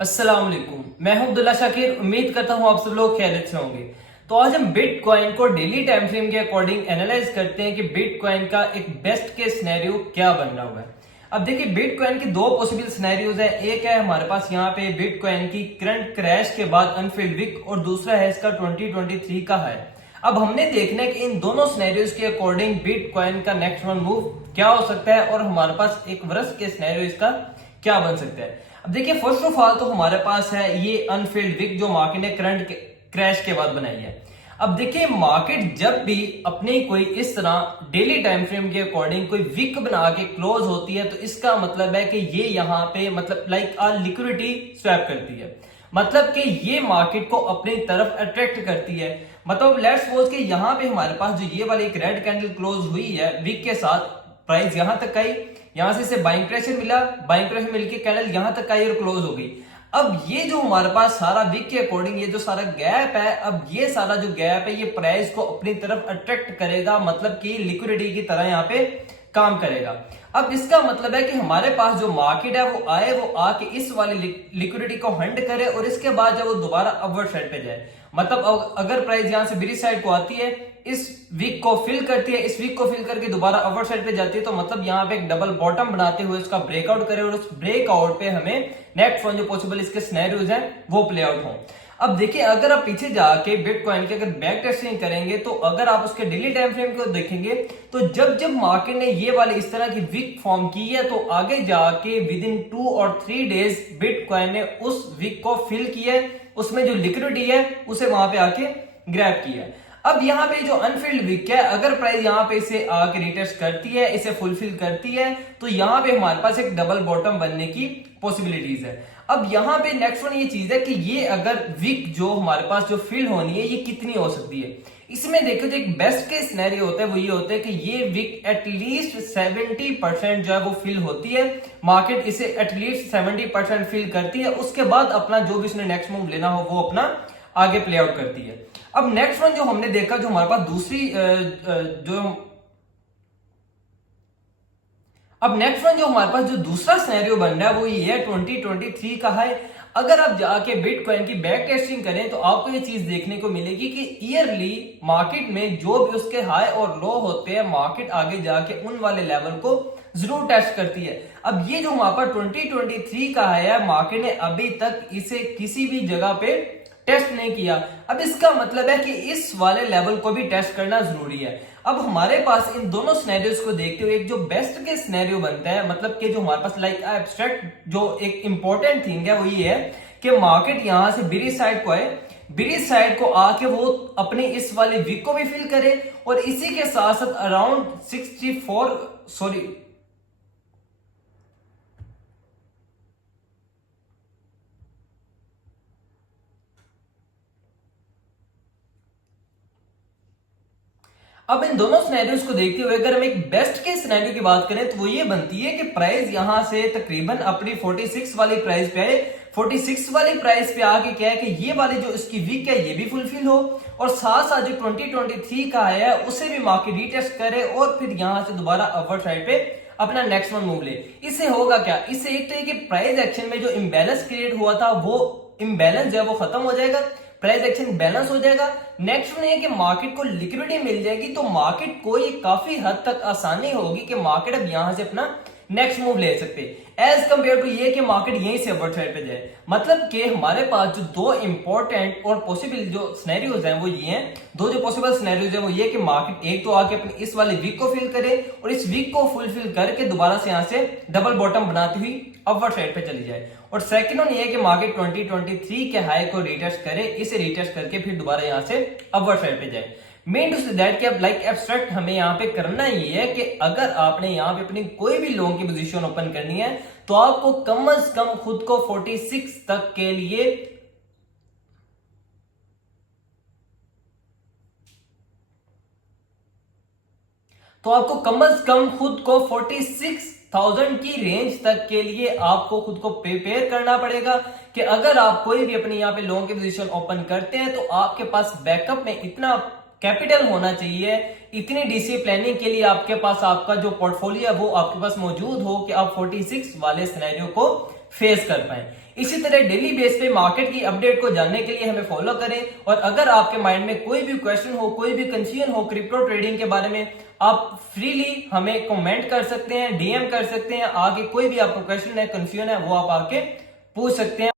अस्सलाम वालेकुम। मैं हूं अब्दुल्ला शाकिर। उम्मीद करता हूं आप सब लोग खैरियत से होंगे। तो आज हम बिटकॉइन को डेली टाइम फ्रेम के अकॉर्डिंग एनालाइज करते हैं कि बिटकॉइन का एक बेस्ट केस सिनेरियो क्या बन रहा हुआ है। अब देखिए, बिटकॉइन की दो पॉसिबल सिनेरियोज है। एक है हमारे पास यहाँ पे बिटकॉइन की करंट क्रैश के बाद अनफिल्ड विक, और दूसरा है इसका 2023 का है। अब हमने देखना है कि इन दोनों सिनेरियोज के अकॉर्डिंग बिटकॉइन का नेक्स्ट वन मूव क्या हो सकता है और हमारे पास एक वर्स्ट केस सिनेरियो इसका क्या बन सकता है। अब देखिए, फर्स्ट ऑफ ऑल तो हमारे पास है ये अनफिल्ड विक जो मार्केट ने करंट क्रैश के बाद बनाई है। अब देखिए, मार्केट जब भी अपनी कोई इस तरह डेली टाइम फ्रेम के अकॉर्डिंग कोई विक बना के क्लोज होती है तो इसका मतलब है कि ये यहाँ पे मतलब लाइक लिक्विडिटी स्वैप करती है। मतलब कि ये मार्केट को अपनी तरफ अट्रैक्ट करती है। मतलब लेट्स सपोज कि यहाँ पे हमारे पास जो ये वाली एक रेड कैंडल क्लोज हुई है विक के साथ, प्राइस यहां तक आई, यहां से इसे बाइंग प्रेशर मिला, बाइंग प्रेशर मिलके कैंडल यहां तक आई और क्लोज हो गई। अब ये जो हमारे पास सारा विक के अकॉर्डिंग ये जो सारा गैप है, अब ये सारा जो गैप है ये प्राइस को अपनी तरफ अट्रैक्ट करेगा, मतलब कि लिक्विडिटी की तरह यहाँ पे काम करेगा। अब इसका मतलब है कि हमारे पास जो मार्केट है वो आए, वो आके इस वाली लिक्विडिटी को हंड करे और इसके बाद जब वो दोबारा अपवर्ड साइड पे जाए, मतलब अगर प्राइस यहां से बिरिश साइड को आती है, इस वीक को फिल करती है, इस वीक को फिल करके दोबारा अपवर्ड साइड पे जाती है, तो मतलब यहाँ पे एक डबल बॉटम बनाते हुए उसका ब्रेकआउट करे और उस ब्रेकआउट पे हमें नेक्स्ट वन जो पॉसिबल इसके सिनेरियोज हैं वो प्ले आउट हो। अब देखिए, अगर आप पीछे जाके बिटकॉइन की अगर बैक टेस्टिंग करेंगे तो अगर आप उसके डेली टाइम फ्रेम को देखेंगे तो जब जब मार्केट ने ये वाले इस तरह की वीक फॉर्म की है तो आगे जाके विद इन 2 और 3 डेज बिटकॉइन ने उस वीक को फिल किया है, उसमें जो लिक्विडिटी है उसे वहां पे आके ग्रैब किया है। अब यहाँ पे जो अनफिल्ड वीक है, अगर प्राइस यहाँ पे इसे आके रिटेस्ट करती है, इसे फुलफिल करती है, तो यहाँ पे हमारे पास एक डबल बॉटम बनने की पॉसिबिलिटीज है। अब यहाँ पे नेक्स्ट वन ये चीज है कि ये अगर वीक जो हमारे पास जो फिल होनी है ये कितनी हो सकती है। इसमें देखो, जो एक बेस्ट केस सिनेरियो होता है वो ये होता है कि ये वीक एटलीस्ट 70% जो है वो फिल होती है, मार्केट इसे एटलीस्ट 70% फिल करती है, उसके बाद अपना जो भी उसने नेक्स्ट मूव लेना हो वो अपना आगे प्ले आउट करती है। अब नेक्स्ट वन जो हमने देखा, जो हमारे पास दूसरी अब नेक्स्ट वन जो हमारे पास जो दूसरा सिनेरियो बन रहा है वो ये है 2023 का है। अगर आप जाके बिटकॉइन की बैक टेस्टिंग करें तो आपको ये चीज देखने को मिलेगी कि ईयरली मार्केट में जो भी उसके हाई और लो होते हैं, मार्केट आगे जाके उन वाले लेवल को जरूर टेस्ट करती है। अब ये जो हमारे पास 2023 का है, मार्केट ने अभी तक इसे किसी भी जगह पे टेस्ट नहीं किया। अब इसका मतलब है कि इस वाले लेवल को भी टेस्ट करना जरूरी है। अब हमारे पास इन दोनों सिनेरियोज को देखते हुए एक जो बेस्ट के सिनेरियो बनता है, मतलब कि जो हमारे पास लाइक एब्स्ट्रैक्ट जो एक इंपॉर्टेंट थिंग है वो ये है कि मार्केट यहां से बिरिश साइड को आए, बिरिश साइड को आके वो अपने इस वाले वीक को भी फिल करे और इसी के साथ साथ अराउंड 64 सॉरी अब इन दोनों सिनेरियोज को देखते हुए अगर हम एक बेस्ट के सिनेरियो की बात करें तो वो ये बनती है कि प्राइस यहां से तकरीबन अपनी 46 वाली प्राइस पे आए, 46 वाली प्राइस पे आके क्या है कि ये वाली जो इसकी वीक है ये भी फुलफिल हो और साथ साथ जो 2023 का है उसे भी मार्केट रीटेस्ट करे और फिर यहां से दोबारा अपवर्ड साइड पे अपना नेक्स्ट वन मूव ले। इससे होगा क्या, इससे एक तो ये कि प्राइस एक्शन में जो इम्बैलेंस क्रिएट हुआ था वो इम्बैलेंस जो है वो खत्म हो जाएगा, प्राइस एक्शन बैलेंस हो जाएगा। नेक्स्ट वन ये कि मार्केट को लिक्विडिटी मिल जाएगी, तो मार्केट को ये काफी हद तक आसानी होगी कि मार्केट अब यहां से अपना नेक्स्ट मूव ले सकते एज कंपेयर टू ये कि मार्केट यहीं से अपवर्ड साइड पे जाए। मतलब कि हमारे पास जो दो इंपॉर्टेंट और पॉसिबल जो सिनेरियोज हैं वो ये हैं, दो जो पॉसिबल सिनेरियोज हैं वो ये कि मार्केट एक तो आके अपने इस वाले वीक को फिल करे और इस वीक को फुलफिल करके दोबारा से यहां से डबल बॉटम बनाती हुई अपवर्ड साइड पे चली जाए, और सेकंड वन ये है कि मार्केट 2023 के हाई को रिटेस्ट करे, इसे रिटेस्ट करके फिर दोबारा यहां से अपवर्ड साइड पे जाए। मेन टू से दैट कि अब लाइक एब्स्ट्रैक्ट हमें यहाँ पे करना ये है कि अगर आपने यहाँ पे अपनी कोई भी लॉन्ग की पोजीशन ओपन करनी है तो आपको कम से कम खुद को 46 तक के लिए खुद को 46,000 की रेंज तक के लिए आपको खुद को प्रिपेयर करना पड़ेगा कि अगर आप कोई भी अपनी यहाँ पे लॉन्ग की पोजीशन ओपन करते हैं तो आपके पास बैकअप में इतना कैपिटल होना चाहिए, इतनी डीसी प्लानिंग के लिए आपके पास आपका जो पोर्टफोलियो है वो आपके पास मौजूद हो कि आप 46 वाले सिनेरियो को फेस कर पाए। इसी तरह डेली बेस पे मार्केट की अपडेट को जानने के लिए हमें फॉलो करें। और अगर आपके माइंड में कोई भी क्वेश्चन हो, कोई भी कंफ्यूजन हो क्रिप्टो ट्रेडिंग के बारे में, आप फ्रीली हमें कमेंट कर सकते हैं, डीएम कर सकते हैं, आगे कोई भी आपको क्वेश्चन है, कंफ्यूजन है, वो आप आके पूछ सकते हैं।